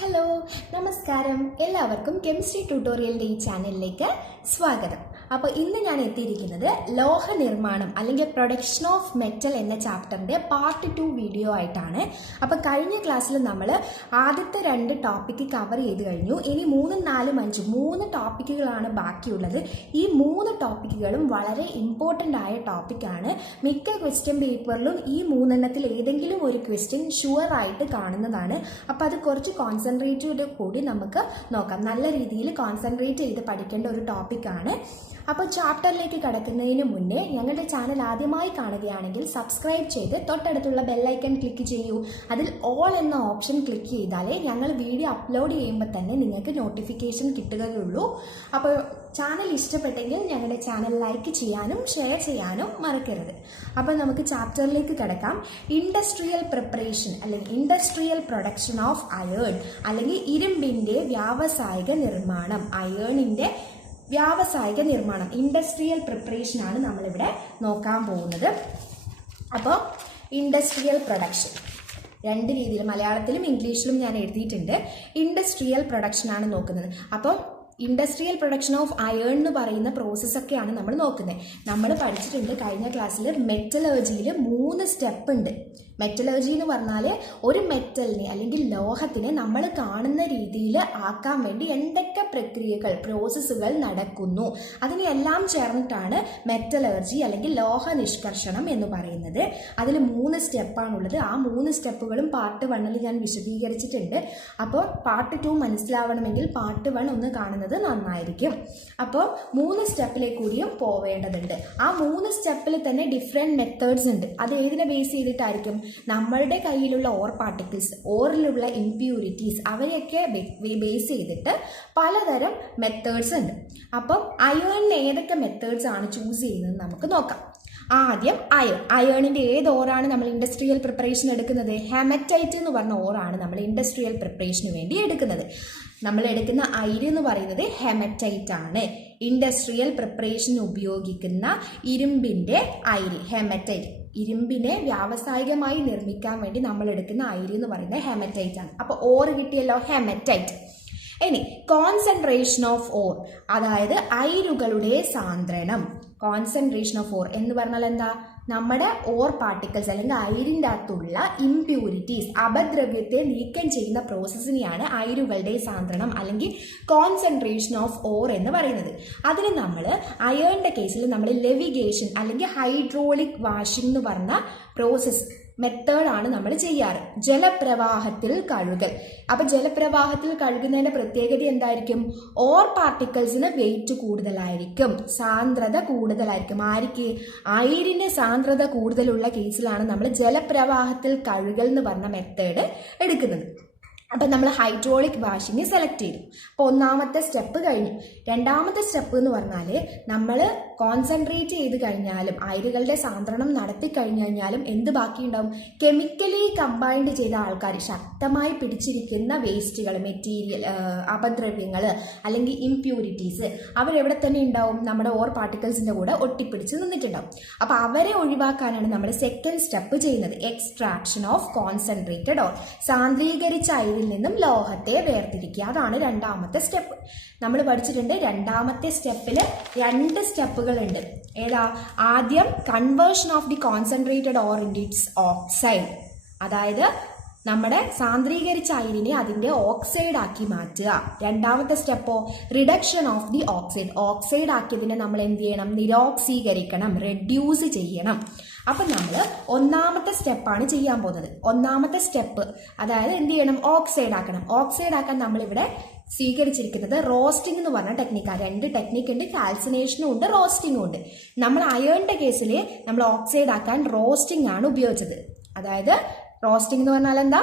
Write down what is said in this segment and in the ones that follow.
Hello നമസ്കാരം എല്ലാവർക്കും chemistry ട്യൂട്ടോറിയലിൻ്റെ ഈ ചാനലിലേക്ക് സ്വാഗതം. അപ്പോൾ ഇന്ന് ഞാൻ എത്തിയിരിക്കുന്നത് ലോഹ നിർമ്മാണം അല്ലെങ്കിൽ പ്രൊഡക്ഷൻ ഓഫ് മെറ്റൽ എന്ന ചാപ്റ്ററിൻ്റെ പാർട്ട് 2 വീഡിയോ ആയിട്ടാണ്. അപ്പോൾ കഴിഞ്ഞ ക്ലാസ്സിൽ നമ്മൾ ആദ്യത്തെ 2 ടോപ്പിക്ക് കവർ ചെയ്ത് കഴിഞ്ഞു. ഇനി 3, 4, 5 3 ടോപ്പിക്കുകളാണ് ബാക്കിയുള്ളത്. ഈ 3 ടോപ്പിക്കുകളും വളരെ ഇമ്പോർട്ടൻ്റ് ആയ ടോപ്പിക്കാണ്. മിക്ക ക്വസ്റ്റ്യൻ പേപ്പറിലും ഈ 3 ഏതെങ്കിലും ഒരു ക്വസ്റ്റ്യൻ ഷുവർ ആയിട്ട് കാണുന്നതാണ്. അപ്പോൾ അത് കുറച്ച് കോൺസെൻട്രേറ്റോട് കൂടി നമുക്ക് നോക്കാം. നല്ല രീതിയിൽ കോൺസെൻട്രേറ്റ് ചെയ്ത് പഠിക്കേണ്ട ഒരു ടോപ്പിക്കാണ്. അപ്പോൾ ചാപ്റ്ററിലേക്ക് കടക്കുന്നതിന് മുന്നേ ഞങ്ങളുടെ ചാനൽ ആദ്യമായി കാണുകയാണെങ്കിൽ സബ്സ്ക്രൈബ് ചെയ്ത് തൊട്ടടുത്തുള്ള ബെല്ലൈക്കൺ ക്ലിക്ക് ചെയ്യൂ. അതിൽ ഓൾ എന്ന ഓപ്ഷൻ ക്ലിക്ക് ചെയ്താലേ ഞങ്ങൾ വീഡിയോ അപ്ലോഡ് ചെയ്യുമ്പോൾ തന്നെ നിങ്ങൾക്ക് നോട്ടിഫിക്കേഷൻ കിട്ടുകയുള്ളൂ. അപ്പോൾ ചാനൽ ഇഷ്ടപ്പെട്ടെങ്കിൽ ഞങ്ങളുടെ ചാനൽ ലൈക്ക് ചെയ്യാനും ഷെയർ ചെയ്യാനും മറക്കരുത്. അപ്പോൾ നമുക്ക് ചാപ്റ്ററിലേക്ക് കിടക്കാം. ഇൻഡസ്ട്രിയൽ പ്രിപ്പറേഷൻ അല്ലെങ്കിൽ ഇൻഡസ്ട്രിയൽ പ്രൊഡക്ഷൻ ഓഫ് അയേൺ അല്ലെങ്കിൽ ഇരുമ്പിൻ്റെ വ്യാവസായിക നിർമ്മാണം. അയേണിൻ്റെ വ്യാവസായിക നിർമ്മാണം, ഇൻഡസ്ട്രിയൽ പ്രിപ്പറേഷൻ ആണ് നമ്മളിവിടെ നോക്കാൻ പോകുന്നത്. അപ്പോൾ ഇൻഡസ്ട്രിയൽ പ്രൊഡക്ഷൻ 2 രീതിയിൽ മലയാളത്തിലും ഇംഗ്ലീഷിലും ഞാൻ എഴുതിയിട്ടുണ്ട്. ഇൻഡസ്ട്രിയൽ പ്രൊഡക്ഷൻ ആണ് നോക്കുന്നത്. അപ്പോൾ ഇൻഡസ്ട്രിയൽ പ്രൊഡക്ഷൻ ഓഫ് അയേൺ എന്ന് പറയുന്ന പ്രോസസ്സൊക്കെയാണ് നമ്മൾ നോക്കുന്നത്. നമ്മൾ പഠിച്ചിട്ടുണ്ട് കഴിഞ്ഞ ക്ലാസ്സിൽ മെറ്റലർജിയിൽ 3 സ്റ്റെപ്പ് ഉണ്ട്. മെറ്റലർജി എന്ന് പറഞ്ഞാൽ ഒരു മെറ്റലിനെ അല്ലെങ്കിൽ ലോഹത്തിനെ നമ്മൾ കാണുന്ന രീതിയിൽ ആക്കാൻ വേണ്ടി എന്തൊക്കെ പ്രക്രിയകൾ പ്രോസസ്സുകൾ നടക്കുന്നു അതിനെല്ലാം ചേർന്നിട്ടാണ് മെറ്റലർജി അല്ലെങ്കിൽ ലോഹ നിഷ്കർഷണം എന്ന് പറയുന്നത്. അതിൽ 3 സ്റ്റെപ്പാണുള്ളത്. ആ 3 സ്റ്റെപ്പുകളും പാർട്ട് 1 ഞാൻ വിശദീകരിച്ചിട്ടുണ്ട്. അപ്പോൾ പാർട്ട് 2 മനസ്സിലാവണമെങ്കിൽ പാർട്ട് 1 ഒന്ന് കാണുന്നത് നന്നായിരിക്കും. അപ്പോൾ 3 സ്റ്റെപ്പിലേക്ക് കൂടിയും പോവേണ്ടതുണ്ട്. ആ 3 സ്റ്റെപ്പിൽ തന്നെ ഡിഫറെൻറ്റ് മെത്തേഡ്സ് ഉണ്ട്. അത് ഏതിനെ ബേസ് ചെയ്തിട്ടായിരിക്കും? നമ്മളുടെ കയ്യിലുള്ള ഓർ പാർട്ടിക്കിൾസ്, ഓറിലുള്ള ഇംപ്യൂരിറ്റീസ് അവരെയൊക്കെ ബേസ് ചെയ്തിട്ട് പലതരം മെത്തേഡ്സ് ഉണ്ട്. അപ്പം അയേണിന് ഏതൊക്കെ മെത്തേഡ്സ് ആണ് ചൂസ് ചെയ്യുന്നത് നമുക്ക് നോക്കാം. ആദ്യം അയേണിൻ്റെ ഏത് ഓറാണ് നമ്മൾ ഇൻഡസ്ട്രിയൽ പ്രിപ്പറേഷൻ എടുക്കുന്നത്? ഹെമറ്റൈറ്റ് എന്ന് പറഞ്ഞ ഓറാണ് നമ്മൾ ഇൻഡസ്ട്രിയൽ പ്രിപ്പറേഷന് വേണ്ടി എടുക്കുന്നത്. നമ്മൾ എടുക്കുന്ന അയിര് എന്ന് പറയുന്നത് ഹെമറ്റൈറ്റ് ആണ്. ഇൻഡസ്ട്രിയൽ പ്രിപ്പറേഷന് ഉപയോഗിക്കുന്ന ഇരുമ്പിൻ്റെ അയിര് ഹെമറ്റൈറ്റ്. ഇരുമ്പിനെ വ്യാവസായികമായി നിർമ്മിക്കാൻ വേണ്ടി നമ്മൾ എടുക്കുന്ന അയിര് എന്ന് പറയുന്നത് ഹെമറ്റൈറ്റ് ആണ്. അപ്പോൾ ഓർ കിട്ടിയല്ലോ, ഹെമറ്റൈറ്റ്. ഇനി കോൺസെൻട്രേഷൻ ഓഫ് ഓർ, അതായത് അയിരുകളുടെ സാന്ദ്രണം. കോൺസെൻട്രേഷൻ ഓഫ് ഓർ എന്ന് പറഞ്ഞാൽ എന്താ? നമ്മുടെ ഓർ പാർട്ടിക്കിൾസ് അല്ലെങ്കിൽ അയിരിൻ്റെ അകത്തുള്ള ഇംപ്യൂരിറ്റീസ്, അപദ്രവ്യത്തെ നീക്കം ചെയ്യുന്ന പ്രോസസ്സിനെയാണ് അയിരുകളുടെ സാന്ദ്രണം അല്ലെങ്കിൽ കോൺസെൻട്രേഷൻ ഓഫ് ഓർ എന്ന് പറയുന്നത്. അതിന് നമ്മൾ അയേണിൻ്റെ കേസിൽ നമ്മൾ ലെവിഗേഷൻ അല്ലെങ്കിൽ ഹൈഡ്രോളിക് വാഷിംഗ് എന്ന് പറഞ്ഞ പ്രോസസ്സ് മെത്തേഡാണ് നമ്മൾ ചെയ്യാറ്. ജലപ്രവാഹത്തിൽ കഴുകൽ. അപ്പോൾ ജലപ്രവാഹത്തിൽ കഴുകുന്നതിൻ്റെ പ്രത്യേകത എന്തായിരിക്കും? ഓർ പാർട്ടിക്കിൾസിന് വെയിറ്റ് കൂടുതലായിരിക്കും, സാന്ദ്രത കൂടുതലായിരിക്കും. ആർക്ക്? അയിരിന് സാന്ദ്രത കൂടുതലുള്ള കേസിലാണ് നമ്മൾ ജലപ്രവാഹത്തിൽ കഴുകൽ എന്ന് പറഞ്ഞ മെത്തേഡ് എടുക്കുന്നത്. അപ്പം നമ്മൾ ഹൈഡ്രോളിക് വാഷിംഗ് സെലക്ട് ചെയ്തു. അപ്പോൾ 1ാമത്തെ സ്റ്റെപ്പ് കഴിഞ്ഞു. 2ാമത്തെ സ്റ്റെപ്പ് എന്ന് പറഞ്ഞാൽ നമ്മൾ കോൺസെൻട്രേറ്റ് ചെയ്ത് കഴിഞ്ഞാലും അയിരുകളുടെ സാന്ദ്രണം നടത്തി കഴിഞ്ഞു കഴിഞ്ഞാലും എന്ത് ബാക്കിയുണ്ടാവും? കെമിക്കലി കമ്പൈൻഡ് ചെയ്ത ആൾക്കാർ, ശക്തമായി പിടിച്ചിരിക്കുന്ന വേസ്റ്റുകൾ, മെറ്റീരിയൽ, അപദ്രവ്യങ്ങൾ അല്ലെങ്കിൽ ഇംപ്യൂരിറ്റീസ് അവരെവിടെ തന്നെ ഉണ്ടാവും? നമ്മുടെ ഓർ പാർട്ടിക്കിൾസിൻ്റെ കൂടെ ഒട്ടിപ്പിടിച്ച് നിന്നിട്ടുണ്ടാവും. അപ്പോൾ അവരെ ഒഴിവാക്കാനാണ് നമ്മൾ 2nd സ്റ്റെപ്പ് ചെയ്യുന്നത്. എക്സ്ട്രാക്ഷൻ ഓഫ് കോൺസെൻട്രേറ്റഡ് ഓർ, സാന്ദ്രീകരിച്ച അയിരിൽ നിന്നും ലോഹത്തെ വേർതിരിക്കുക. അതാണ് 2ാമത്തെ സ്റ്റെപ്പ്. നമ്മൾ പഠിച്ചിട്ടുണ്ട് 2ാമത്തെ സ്റ്റെപ്പിൽ 2 സ്റ്റെപ്പുകൾ ഉണ്ട്. ഏതാ? ആദ്യം conversion of the concentrated ore in its oxide, അതായത് നമ്മുടെ സാന്ദ്രീകരിച്ച അയിരിനെ അതിൻ്റെ ഓക്സൈഡ് ആക്കി മാറ്റുക. 2ാമത്തെ സ്റ്റെപ്പോ reduction of the oxide. Oxide ആക്കിയതിനെ നമ്മൾ എന്ത് ചെയ്യണം? നിരോക്സീകരിക്കണം, റെഡ്യൂസ് ചെയ്യണം. അപ്പം നമ്മൾ 1ാമത്തെ സ്റ്റെപ്പാണ് ചെയ്യാൻ പോകുന്നത്. 1ാമത്തെ സ്റ്റെപ്പ് അതായത് എന്ത് ചെയ്യണം? ഓക്സൈഡ് ആക്കണം. ഓക്സൈഡ് ആക്കാൻ നമ്മളിവിടെ സ്വീകരിച്ചിരിക്കുന്നത് റോസ്റ്റിംഗ് എന്ന് പറഞ്ഞ ടെക്നിക്കാണ്. 2 ടെക്നിക്ക് ഉണ്ട്, കാൽസിനേഷനും ഉണ്ട്, റോസ്റ്റിംഗും ഉണ്ട്. നമ്മൾ അയേണിൻ്റെ കേസിൽ നമ്മൾ ഓക്സൈഡ് ആക്കാൻ റോസ്റ്റിംഗ് ആണ് ഉപയോഗിച്ചത്. അതായത് റോസ്റ്റിംഗ് എന്ന് പറഞ്ഞാൽ എന്താ?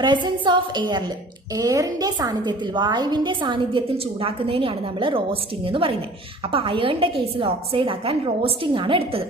പ്രസൻസ് ഓഫ് എയറിൽ, എയറിൻ്റെ സാന്നിധ്യത്തിൽ, വായുവിൻ്റെ സാന്നിധ്യത്തിൽ ചൂടാക്കുന്നതിനെയാണ് നമ്മൾ റോസ്റ്റിംഗ് എന്ന് പറയുന്നത്. അപ്പോൾ അയേണിൻ്റെ കേസിൽ ഓക്സൈഡ് ആക്കാൻ റോസ്റ്റിംഗ് ആണ് എടുത്തത്.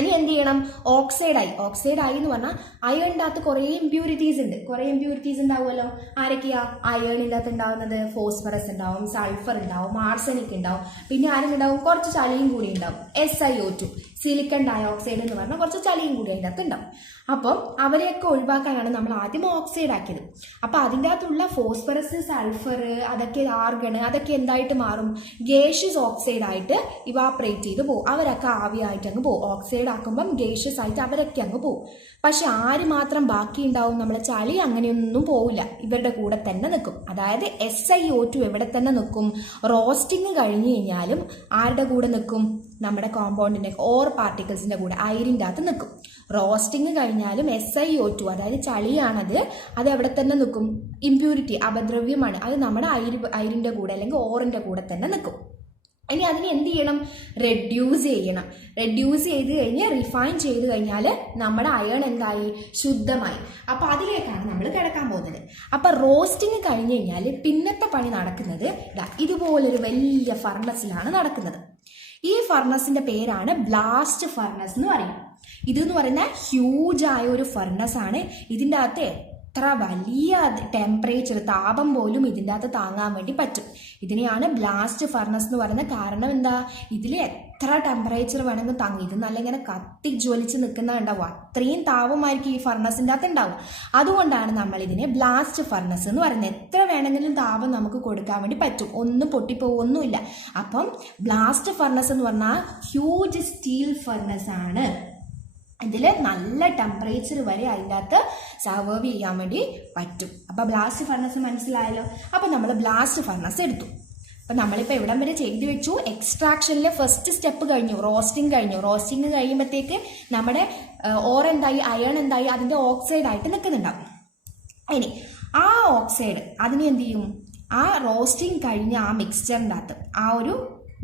ഇനി എന്ത് ചെയ്യണം? ഓക്സൈഡായി എന്ന് പറഞ്ഞാൽ അയേണിൻ്റെ അകത്ത് കുറേ ഇമ്പ്യൂരിറ്റീസ് ഉണ്ട്. കുറേ ഇമ്പ്യൂരിറ്റീസ് ഉണ്ടാവുമല്ലോ. ആരൊക്കെയാ അയേണിൻ്റെ അകത്ത് ഉണ്ടാവുന്നത്? ഫോസ്ഫറസ് ഉണ്ടാവും, സൾഫർ ഉണ്ടാവും, ആർസനിക് ഉണ്ടാവും, പിന്നെ ആരും ഉണ്ടാവും? കുറച്ച് ചളിയും കൂടി ഉണ്ടാവും, SiO2. സിലിക്കൺ ഡയോക്സൈഡ് എന്ന് പറഞ്ഞാൽ കുറച്ച് ചളിയും കൂടി അതിൻ്റെ അകത്ത് ഉണ്ടാവും. അപ്പം അവരെയൊക്കെ ഒഴിവാക്കാനാണ് നമ്മൾ ആദ്യം ഓക്സൈഡ് ആക്കിയത്. അപ്പം അതിൻ്റെ അകത്തുള്ള ഫോസ്ഫറസ്, സൾഫർ, അതൊക്കെ ആർഗൺ, അതൊക്കെ എന്തായിട്ട് മാറും? ഗേഷ്യസ് ഓക്സൈഡ് ആയിട്ട് ഇവാപറേറ്റ് ചെയ്ത് പോകും. അവരൊക്കെ ആവിയായിട്ട് അങ്ങ് പോകും. ഓക്സൈഡ് ആക്കുമ്പം ഗേഷ്യസ് ആയിട്ട് അവരൊക്കെ അങ്ങ് പോകും. പക്ഷെ ആര് മാത്രം ബാക്കി ഉണ്ടാവും? നമ്മളെ ചളി അങ്ങനെയൊന്നും പോവില്ല, ഇവരുടെ കൂടെ തന്നെ നിൽക്കും. അതായത് SiO2 എവിടെ തന്നെ നിൽക്കും? റോസ്റ്റിംഗ് കഴിഞ്ഞ് കഴിഞ്ഞാലും ആരുടെ കൂടെ നിൽക്കും? നമ്മുടെ കോമ്പൗണ്ടിൻ്റെ ഓർ പാർട്ടിക്കിൾസിൻ്റെ കൂടെ, അയിരിൻ്റെ അകത്ത് നിൽക്കും. റോസ്റ്റിംഗ് കഴിഞ്ഞാലും SiO2, അതായത് ചളിയാണത്, അത് എവിടെ തന്നെ നിൽക്കും? ഇമ്പ്യൂരിറ്റി, അപദ്രവ്യമാണ്, അത് നമ്മുടെ അയിരിൻ്റെ കൂടെ അല്ലെങ്കിൽ ഓറിൻ്റെ കൂടെ തന്നെ നിൽക്കും. ഇനി അതിന് എന്ത് ചെയ്യണം? റെഡ്യൂസ് ചെയ്യണം. റെഡ്യൂസ് ചെയ്ത് കഴിഞ്ഞ് റിഫൈൻ ചെയ്ത് കഴിഞ്ഞാൽ നമ്മുടെ അയൺ എന്തായി? ശുദ്ധമായി. അപ്പം അതിലേക്കാണ് നമ്മൾ കിടക്കാൻ പോകുന്നത്. അപ്പം റോസ്റ്റിംഗ് കഴിഞ്ഞ് കഴിഞ്ഞാൽ പിന്നത്തെ പണി നടക്കുന്നത് ഇതുപോലൊരു വലിയ ഫർണസിലാണ് നടക്കുന്നത്. ഈ ഫർണസിന്റെ പേരാണ് ബ്ലാസ്റ്റ് ഫർണസ് എന്ന് പറയും. ഇതെന്ന് പറയുന്ന ഹ്യൂജ് ആയ ഒരു ഫർണസ് ആണ്. ഇതിൻ്റെ അകത്ത് എത്ര വലിയ ടെമ്പറേച്ചർ, താപം പോലും ഇതിൻ്റെ അകത്ത് താങ്ങാൻ വേണ്ടി പറ്റും. ഇതിനെയാണ് ബ്ലാസ്റ്റ് ഫർണസ് എന്ന് പറയുന്നത്. കാരണം എന്താ? ഇതിൽ എത്ര ടെമ്പറേച്ചർ വേണമെങ്കിൽ താങ്ങും. ഇത് നല്ല ഇങ്ങനെ കത്തി ജ്വലിച്ച് നിൽക്കുന്ന ഉണ്ടാവും. അത്രയും താപമായിരിക്കും ഈ ഫർണസിൻ്റെ അകത്ത് ഉണ്ടാവും. അതുകൊണ്ടാണ് നമ്മൾ ഇതിനെ ബ്ലാസ്റ്റ് ഫർണസ് എന്ന് പറയുന്നത്. എത്ര വേണമെങ്കിലും താപം നമുക്ക് കൊടുക്കാൻ വേണ്ടി പറ്റും, ഒന്നും പൊട്ടിപ്പോവൊന്നുമില്ല. അപ്പം ബ്ലാസ്റ്റ് ഫർണസ് എന്ന് പറഞ്ഞാൽ ഹ്യൂജ് സ്റ്റീൽ ഫർണസ് ആണ്. ഇതിൽ നല്ല ടെമ്പറേച്ചർ വരെ അതിൻ്റെ അകത്ത് സർവ് ചെയ്യാൻ വേണ്ടി പറ്റും. അപ്പോൾ ബ്ലാസ്റ്റ് ഫർണസ് മനസ്സിലായല്ലോ. അപ്പോൾ നമ്മൾ ബ്ലാസ്റ്റ് ഫർണസ് എടുത്തു. അപ്പം നമ്മളിപ്പോൾ എവിടം വരെ ചെയ്തു വെച്ചു? എക്സ്ട്രാക്ഷനിലെ ഫസ്റ്റ് സ്റ്റെപ്പ് കഴിഞ്ഞു, റോസ്റ്റിംഗ് കഴിഞ്ഞു. റോസ്റ്റിംഗ് കഴിയുമ്പോഴത്തേക്ക് നമ്മുടെ ഓർ എന്തായി? അയൺ എന്തായി? അതിൻ്റെ ഓക്സൈഡ് ആയിട്ട് നിൽക്കുന്നുണ്ടാവും. ഇനി ആ ഓക്സൈഡ് അതിനെ എന്ത് ചെയ്യും? ആ റോസ്റ്റിംഗ് കഴിഞ്ഞ ആ മിക്സ്ചറിൻ്റെ അകത്ത്, ആ ഒരു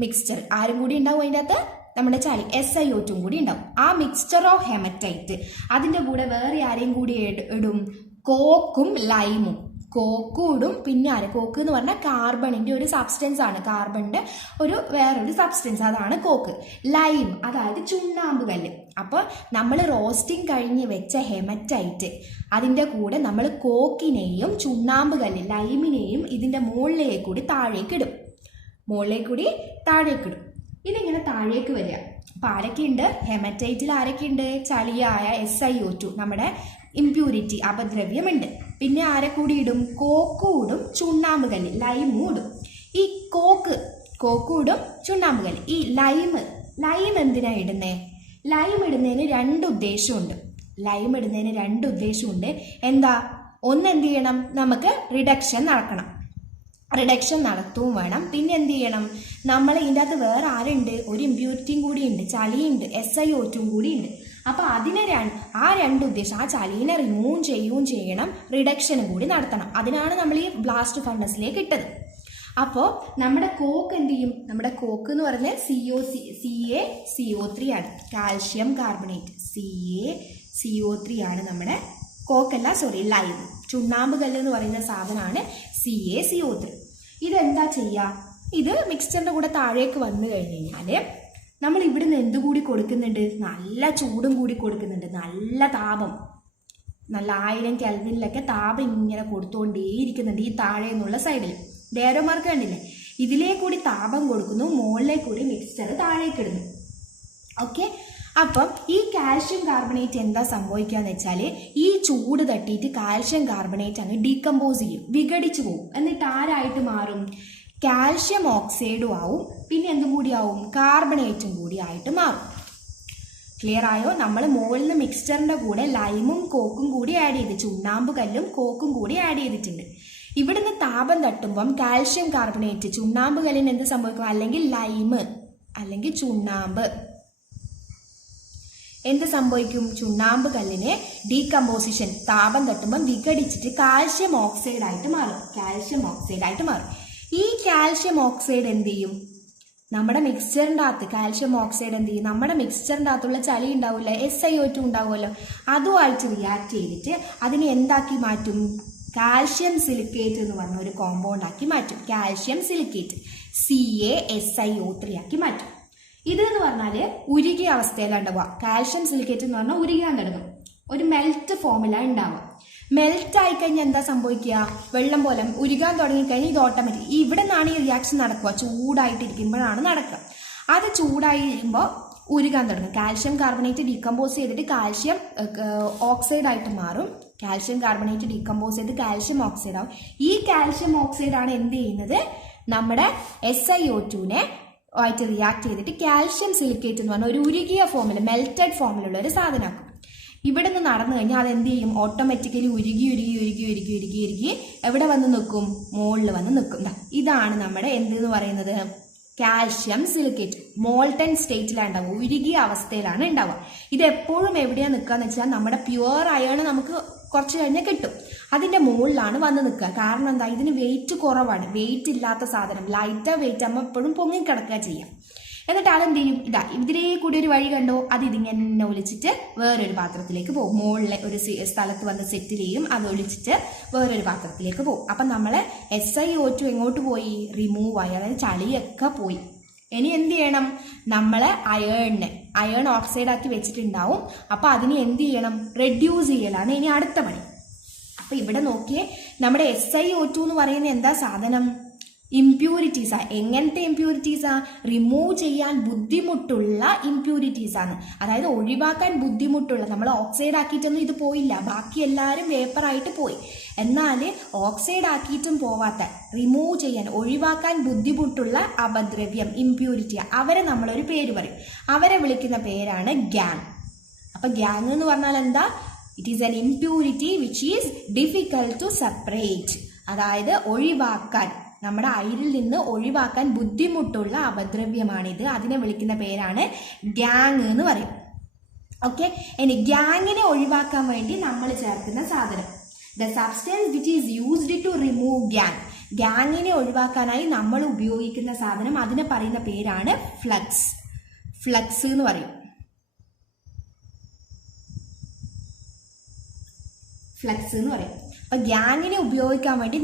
മിക്സ്ചർ ആരും കൂടി ഉണ്ടാവും അതിൻ്റെ അകത്ത്? നമ്മുടെ ചളി, SiO2 കൂടി ഉണ്ടാവും. ആ മിക്സ്ചർ ഓഫ് ഹെമറ്റൈറ്റ് അതിൻ്റെ കൂടെ വേറെ ആരെയും കൂടി ഇടും? കോക്കും ലൈമും. കോക്കും ഇടും. പിന്നെ കോക്ക് എന്ന് പറഞ്ഞാൽ കാർബണിൻ്റെ ഒരു സബ്സ്റ്റൻസ് ആണ്. കാർബണിൻ്റെ വേറൊരു സബ്സ്റ്റൻസ്, അതാണ് കോക്ക്. ലൈം അതായത് ചുണ്ണാമ്പ് കല്ല്. അപ്പോൾ നമ്മൾ റോസ്റ്റിംഗ് കഴിഞ്ഞ് വെച്ച ഹെമറ്റൈറ്റ് അതിൻ്റെ കൂടെ നമ്മൾ കോക്കിനെയും ചുണ്ണാമ്പ് കല്ല് ലൈമിനെയും ഇതിൻ്റെ മുകളിലേക്ക് കൂടി താഴേക്കിടും. ഇതിങ്ങനെ താഴേക്ക് വരിക. അപ്പം ആരൊക്കെയുണ്ട്? ഹെമറ്റൈറ്റിൽ ആരൊക്കെയുണ്ട്? ചളിയായ SiO2, നമ്മുടെ ഇമ്പ്യൂരിറ്റി, അപദ്രവ്യമുണ്ട്. പിന്നെ ആരെ കൂടി ഇടും? കോക്കും ഇടും, ചുണ്ണാമ്പ് കല്ല്, ലൈമും ഇടും. ഈ കോക്കും ഇടും, ചുണ്ണാമ്പ് കല്ല്. ഈ ലൈം എന്തിനാ ഇടുന്നേ? ലൈം ഇടുന്നതിന് രണ്ട് ഉദ്ദേശമുണ്ട്. എന്താ? ഒന്ന് എന്ത് ചെയ്യണം? നമുക്ക് റിഡക്ഷൻ നടത്തുകയും വേണം. പിന്നെ എന്ത് ചെയ്യണം? നമ്മൾ ഇതിൻ്റെ അകത്ത് വേറെ ആരുണ്ട്? ഒരു ഇമ്പ്യൂരിറ്റിയും കൂടി ഉണ്ട്, ചളിയുണ്ട്, SiO2 കൂടി ഉണ്ട്. അപ്പോൾ അതിനെ ആ രണ്ട് ഉദ്ദേശം, ആ ചളീനെ റിമൂവ് ചെയ്യുകയും ചെയ്യണം, റിഡക്ഷനും കൂടി നടത്തണം. അതിനാണ് നമ്മൾ ഈ ബ്ലാസ്റ്റ് ഫർണസിലേക്ക് ഇട്ടത്. അപ്പോൾ നമ്മുടെ കോക്ക് എന്ത് ചെയ്യും? നമ്മുടെ കോക്ക് എന്ന് പറഞ്ഞാൽ CaCO3 ആണ്, കാൽഷ്യം കാർബണേറ്റ്. CaCO3 ആണ് നമ്മുടെ കോക്കല്ല, ലൈം. ചുണ്ണാമ്പ് കല്ല് എന്ന് പറയുന്ന സാധനമാണ് CaCO3. ഇതെന്താ ചെയ്യുക? ഇത് മിക്സ്ചറിൻ്റെ കൂടെ താഴേക്ക് വന്നു കഴിഞ്ഞ് കഴിഞ്ഞാൽ നമ്മൾ ഇവിടുന്ന് എന്തുകൂടി കൊടുക്കുന്നുണ്ട്? നല്ല ചൂടും കൂടി കൊടുക്കുന്നുണ്ട്, നല്ല താപം, നല്ല 1000 കെൽവിനിലൊക്കെ താപം ഇങ്ങനെ കൊടുത്തുകൊണ്ടേയിരിക്കുന്നുണ്ട് ഈ താഴെ നിന്നുള്ള സൈഡിൽ. ഡേരോ മാർക്ക് കണ്ടില്ലേ? ഇതിലേ കൂടി താപം കൊടുക്കുന്നു, മുകളിലേക്ക് കൂടി മിക്സ്ചർ താഴേക്ക് ഇടുന്നു. ഓക്കെ. അപ്പം ഈ കാൽഷ്യം കാർബണേറ്റ് എന്താ സംഭവിക്കാന്ന് വെച്ചാൽ ഈ ചൂട് തട്ടിയിട്ട് കാൽഷ്യം കാർബണേറ്റ് അങ്ങ് ഡീകമ്പോസ് ചെയ്യും, വിഘടിച്ചു പോകും. എന്നിട്ട് ആരായിട്ട് മാറും? കാൽഷ്യം ഓക്സൈഡും ആവും. പിന്നെ എന്തും കൂടി ആവും? കാർബണേറ്റും കൂടി ആയിട്ട് മാറും. ക്ലിയർ ആയോ? നമ്മൾ മുകളിൽ നിന്ന് മിക്സ്ചറിൻ്റെ കൂടെ ലൈമും കോക്കും കൂടി ആഡ് ചെയ്ത്, ചുണ്ണാമ്പ് കല്ലും കോക്കും കൂടി ആഡ് ചെയ്തിട്ടുണ്ട്. ഇവിടുന്ന് താപം തട്ടുമ്പം കാൽഷ്യം കാർബണേറ്റ്, ചുണ്ണാമ്പ് കല്ലിന് എന്ത് സംഭവിക്കും? അല്ലെങ്കിൽ ലൈമ് അല്ലെങ്കിൽ ചുണ്ണാമ്പ് എന്ത് സംഭവിക്കും? ചുണ്ണാമ്പ് കല്ലിനെ ഡീകമ്പോസിഷൻ, താപം തട്ടുമ്പം വിഘടിച്ചിട്ട് കാൽഷ്യം ഓക്സൈഡ് ആയിട്ട് മാറും. ഈ കാൽഷ്യം ഓക്സൈഡ് എന്ത് ചെയ്യും? നമ്മുടെ മിക്സ്ചറിൻ്റെ അകത്ത് കാൽഷ്യം ഓക്സൈഡ് എന്ത് ചെയ്യും? നമ്മുടെ മിക്സ്ചറിൻ്റെ അകത്തുള്ള ചളി ഉണ്ടാവില്ല, SiO2 ഉണ്ടാവുമല്ലോ, അതുമായിട്ട് റിയാക്ട് ചെയ്തിട്ട് അതിനെ എന്താക്കി മാറ്റും? കാൽഷ്യം സിലിക്കേറ്റ് എന്ന് പറഞ്ഞ ഒരു കോമ്പൗണ്ട് ആക്കി മാറ്റും. കാൽഷ്യം സിലിക്കേറ്റ് CaSiO3 ആക്കി മാറ്റും. ഇതെന്ന് പറഞ്ഞാൽ ഉരുകിയ അവസ്ഥയിലാണ് ഉണ്ടാവുക. കാൽഷ്യം സിലിക്കേറ്റ് എന്ന് പറഞ്ഞാൽ ഉരുകാൻ തുടങ്ങും, ഒരു മെൽറ്റ് ഫോമിലാണ് ഉണ്ടാവുക. മെൽറ്റ് ആയിക്കഴിഞ്ഞാൽ എന്താ സംഭവിക്കുക? വെള്ളം പോലെ ഉരുകാൻ തുടങ്ങിക്കഴിഞ്ഞാൽ ഇത് ഓട്ടോമാറ്റിക് ഇവിടെ നിന്നാണ് ഈ റിയാക്ഷൻ നടക്കുക, ചൂടായിട്ടിരിക്കുമ്പോഴാണ് നടക്കുക. അത് ചൂടായി കഴിയുമ്പോൾ ഉരുകാൻ തുടങ്ങും. കാൽഷ്യം കാർബണേറ്റ് ഡീകമ്പോസ് ചെയ്തിട്ട് കാൽഷ്യം ഓക്സൈഡ് ആയിട്ട് മാറും. കാൽഷ്യം കാർബണേറ്റ് ഡീകമ്പോസ് ചെയ്ത് കാൽഷ്യം ഓക്സൈഡ് ആവും. ഈ കാൽഷ്യം ഓക്സൈഡ് ആണ് എന്ത് ചെയ്യുന്നത്, നമ്മുടെ SiO2നെ ആയിട്ട് റിയാക്ട് ചെയ്തിട്ട് കാൽഷ്യം സിലിക്കേറ്റ് എന്ന് പറഞ്ഞ ഒരു ഉരുകിയ ഫോമിൽ, മെൽറ്റഡ് ഫോമിലുള്ള ഒരു സാധനമാക്കും. ഇവിടെ നിന്ന് നടന്നു കഴിഞ്ഞാൽ അത് എന്ത് ചെയ്യും, ഓട്ടോമാറ്റിക്കലി ഉരുകി എവിടെ വന്ന് നിൽക്കും, മുകളിൽ വന്ന് നിൽക്കും. ഇതാണ് നമ്മുടെ എന്തെന്ന് പറയുന്നത്, കാൽഷ്യം സിലിക്കേറ്റ്. മോൾട്ടൺ സ്റ്റേറ്റിലാണ് ഉണ്ടാവുക, ഉരുകിയ അവസ്ഥയിലാണ് ഉണ്ടാവുക. ഇത് എപ്പോഴും എവിടെയാണ് നിൽക്കുക എന്ന് വെച്ചാൽ നമ്മുടെ പ്യുവർ അയൺ നമുക്ക് കുറച്ച് കഴിഞ്ഞാൽ കിട്ടും, അതിന്റെ മുകളിലാണ് വന്ന് നിൽക്കുക. കാരണം എന്താ, ഇതിന് വെയിറ്റ് കുറവാണ്. വെയിറ്റ് ഇല്ലാത്ത സാധനം, ലൈറ്റർ വെയിറ്റ് ആകുമ്പോൾ എപ്പോഴും പൊങ്ങിക്കിടക്കുക ചെയ്യാം. എന്നിട്ട് അതെന്ത് ചെയ്യും, ഇതിലേ കൂടി ഒരു വഴി കണ്ടോ, അത് ഇതിങ്ങനെ ഒലിച്ചിട്ട് വേറൊരു പാത്രത്തിലേക്ക് പോകും. മുകളിലെ ഒരു സ്ഥലത്ത് വന്ന് സെറ്റിൽ ചെയ്യും, അത് ഒലിച്ചിട്ട് വേറൊരു പാത്രത്തിലേക്ക് പോകും. അപ്പം നമ്മളെ SiO2 എങ്ങോട്ട് പോയി, റിമൂവ് ആയി, അതായത് ചളിയൊക്കെ പോയി. ഇനി എന്ത് ചെയ്യണം, നമ്മളെ അയേൺ ഓക്സൈഡ് ആക്കി വെച്ചിട്ടുണ്ടാവും. അപ്പം അതിന് എന്ത് ചെയ്യണം, റെഡ്യൂസ് ചെയ്യലാണ് ഇനി അടുത്ത പണി. അപ്പം ഇവിടെ നോക്കിയേ, നമ്മുടെ SiO2 എന്ന് പറയുന്ന എന്താ സാധനം, ഇംപ്യൂരിറ്റീസാ. എങ്ങനത്തെ ഇംപ്യൂരിറ്റീസാ, റിമൂവ് ചെയ്യാൻ ബുദ്ധിമുട്ടുള്ള ഇംപ്യൂരിറ്റീസാണ്. അതായത് ഒഴിവാക്കാൻ ബുദ്ധിമുട്ടുള്ള, നമ്മൾ ഓക്സൈഡ് ആക്കിയിട്ടൊന്നും ഇത് പോയില്ല, ബാക്കി എല്ലാവരും വേപ്പറായിട്ട് പോയി. എന്നാൽ ഓക്സൈഡ് ആക്കിയിട്ടും പോവാത്ത, റിമൂവ് ചെയ്യാൻ, ഒഴിവാക്കാൻ ബുദ്ധിമുട്ടുള്ള അപദ്രവ്യം, ഇംപ്യൂരിറ്റി, അവരെ നമ്മളൊരു പേര് പറയും. അവരെ വിളിക്കുന്ന പേരാണ് ഗ്യാങ്. അപ്പം ഗ്യാങ് എന്ന് പറഞ്ഞാൽ എന്താ, it is an impurity which is difficult to separate. അതായത് ഒഴിവാക്കാൻ, നമ്മുടെ അയിരിൽ നിന്ന് ഒഴിവാക്കാൻ ബുദ്ധിമുട്ടുള്ള അപദ്രവ്യമാണിത്. അതിനെ വിളിക്കുന്ന പേരാണ് ഗ്യാങ് എന്ന് പറയും. ഓക്കെ, ഇനി ഗ്യാങ്ങിനെ ഒഴിവാക്കാൻ വേണ്ടി നമ്മൾ ചേർക്കുന്ന സാധനം, the substance which is used to remove gangue. ഗ്യാങ്ങിനെ ഒഴിവാക്കാനായി നമ്മൾ ഉപയോഗിക്കുന്ന സാധനം, അതിനെ പറയുന്ന പേരാണ് ഫ്ലക്സ്. ഫ്ലക്സ് എന്ന് പറയും. ഫ്ലക്സ് എന്ന് പറയും. അപ്പൊ ഗ്യാങ്ങിനെ ഉപയോഗിക്കാൻ വേണ്ടി